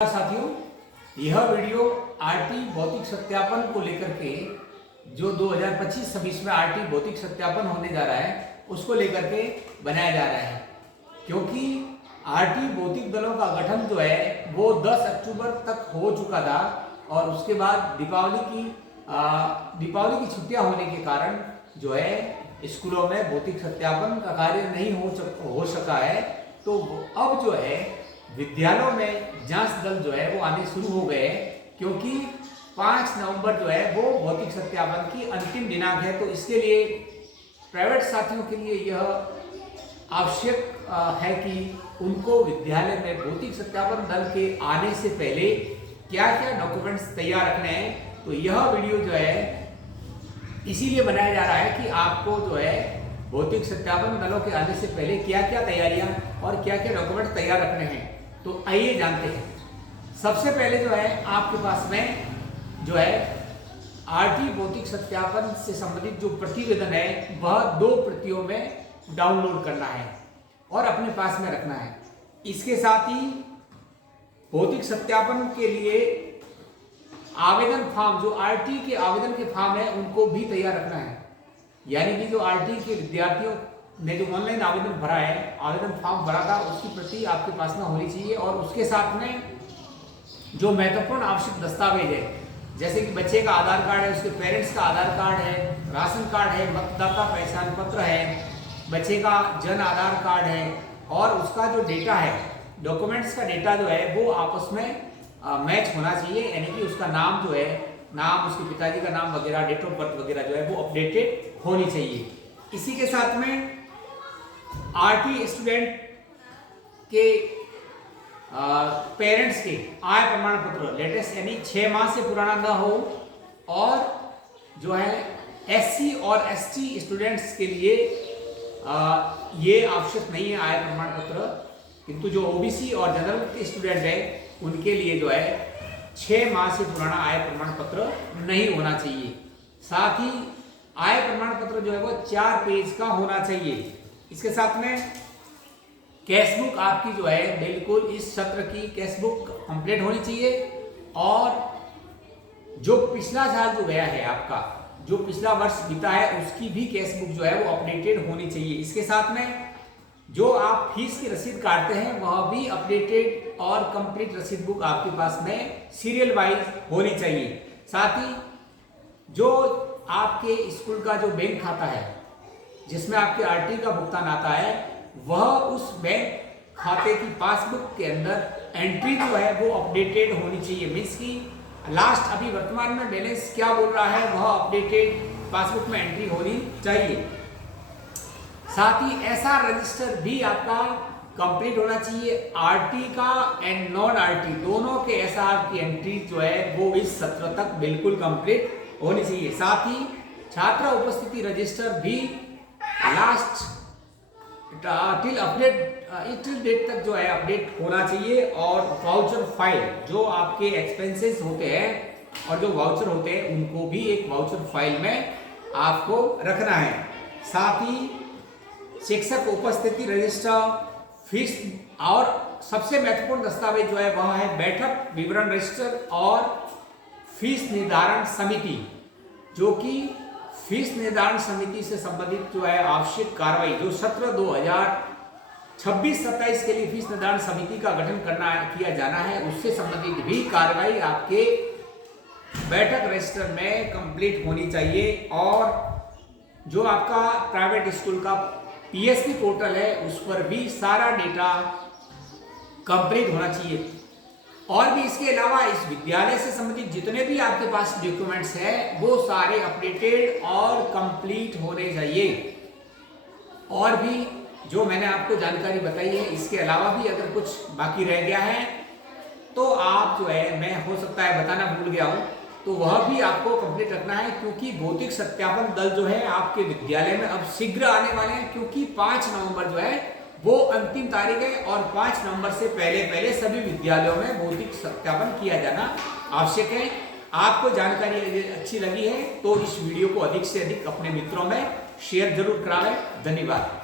साथियों, यह video RT भौतिक सत्यापन को लेकर के जो 2025-26 में आरटी भौतिक सत्यापन होने जा रहा है उसको लेकर के बनाया जा रहा है, क्योंकि आरटी भौतिक दलों का गठन जो है वो 10 अक्टूबर तक हो चुका था और उसके बाद दीपावली की छुट्टियां होने के कारण जो है स्कूलों में भौतिक सत्यापन का कार्य नहीं हो सका है। तो अब जो है विद्यालयों में जांच दल जो है वो आने शुरू हो गए, क्योंकि 5 नवंबर जो है वो भौतिक सत्यापन की अंतिम दिनांक है। तो इसके लिए प्राइवेट साथियों के लिए यह आवश्यक है कि उनको विद्यालय में भौतिक सत्यापन दल के आने से पहले क्या क्या डॉक्यूमेंट्स तैयार रखने हैं। तो यह वीडियो जो है इसीलिए बनाया जा रहा है कि आपको जो है भौतिक सत्यापन दलों के आने से पहले क्या क्या तैयारियां और क्या क्या डॉक्यूमेंट तैयार रखने हैं। तो आइए जानते हैं। सबसे पहले जो है आपके पास में जो है आरटी भौतिक सत्यापन से संबंधित जो प्रतिवेदन है वह 2 प्रतियों में डाउनलोड करना है और अपने पास में रखना है। इसके साथ ही भौतिक सत्यापन के लिए आवेदन फॉर्म, जो आरटी के आवेदन के फॉर्म है उनको भी तैयार रखना है। यानी कि जो आरटी के विद्यार्थियों ने जो ऑनलाइन आवेदन भरा है, आवेदन फॉर्म भरा था, उसकी प्रति आपके पास में होनी चाहिए। और उसके साथ में जो महत्वपूर्ण आवश्यक दस्तावेज है, जैसे कि बच्चे का आधार कार्ड है, उसके पेरेंट्स का आधार कार्ड है, राशन कार्ड है, मतदाता पहचान पत्र है, बच्चे का जन आधार कार्ड है और उसका जो डेटा है, डॉक्यूमेंट्स का डेटा जो है वो आपस में मैच होना चाहिए। यानी कि उसका नाम जो है, नाम, उसके पिताजी का नाम वगैरह, डेट ऑफ बर्थ वगैरह जो है वो अपडेटेड होनी चाहिए। इसी के साथ में आरटी स्टूडेंट के पेरेंट्स के आय प्रमाण पत्र लेटेस्ट यानी 6 माह से पुराना ना हो, और जो है एससी और एसटी स्टूडेंट्स के लिए ये आवश्यक नहीं है आय प्रमाण पत्र, किंतु जो ओबीसी और जनरल के स्टूडेंट है उनके लिए जो है 6 माह से पुराना आय प्रमाण पत्र नहीं होना चाहिए। साथ ही आय प्रमाण पत्र जो है वो 4 पेज का होना चाहिए। इसके साथ में कैश बुक आपकी जो है बिल्कुल इस सत्र की कैश बुक कंप्लीट होनी चाहिए, और जो पिछला साल जो गया है आपका, जो पिछला वर्ष बीता है उसकी भी कैश बुक जो है वो अपडेटेड होनी चाहिए। इसके साथ में जो आप फीस की रसीद काटते हैं वह भी अपडेटेड और कंप्लीट रसीद बुक आपके पास में सीरियल वाइज होनी चाहिए। साथ ही जो आपके स्कूल का जो बैंक खाता है जिसमें आपके आरटी का भुगतान आता है, वह उस बैंक खाते की पासबुक के अंदर एंट्री जो है वो अपडेटेड होनी चाहिए। मीन्स की लास्ट अभी वर्तमान में बैलेंस क्या बोल रहा है वह अपडेटेड पासबुक में एंट्री होनी चाहिए। साथ ही एसआर रजिस्टर भी आपका कंप्लीट होना चाहिए। आरटी का एंड नॉन आरटी दोनों के एसआर की एंट्री जो है वो इस सत्र तक बिल्कुल कंप्लीट होनी चाहिए। साथ ही छात्र उपस्थिति रजिस्टर भी लास्ट टिल डेट तक जो है अपडेट होना चाहिए। और वाउचर फाइल, जो आपके एक्सपेंसेस होते हैं और जो वाउचर होते हैं उनको भी एक वाउचर फाइल में आपको रखना है। साथ ही शिक्षक उपस्थिति रजिस्टर, फीस, और सबसे महत्वपूर्ण दस्तावेज जो है वह है बैठक विवरण रजिस्टर और फीस निर्धारण समिति, जो कि फीस निर्धारण समिति से संबंधित जो है आवश्यक कार्रवाई, जो सत्र 2026-27 के लिए फीस निर्धारण समिति का गठन किया जाना है, उससे संबंधित भी कार्रवाई आपके बैठक रजिस्टर में कंप्लीट होनी चाहिए। और जो आपका प्राइवेट स्कूल का पीएसपी पोर्टल है उस पर भी सारा डेटा कंप्लीट होना चाहिए। और भी इसके अलावा इस विद्यालय से संबंधित जितने भी आपके पास डॉक्यूमेंट्स हैं वो सारे अपडेटेड और कंप्लीट होने चाहिए। और भी जो मैंने आपको जानकारी बताई है, इसके अलावा भी अगर कुछ बाकी रह गया है तो आप जो है, मैं हो सकता है बताना भूल गया हूं, तो वह भी आपको कंप्लीट रखना है, क्योंकि भौतिक सत्यापन दल जो है आपके विद्यालय में अब शीघ्र आने वाले हैं। क्योंकि 5 नवंबर जो है वो अंतिम तारीख है और 5 नवंबर से पहले सभी विद्यालयों में भौतिक सत्यापन किया जाना आवश्यक है। आपको जानकारी अच्छी लगी है तो इस वीडियो को अधिक से अधिक अपने मित्रों में शेयर जरूर कराएं। धन्यवाद।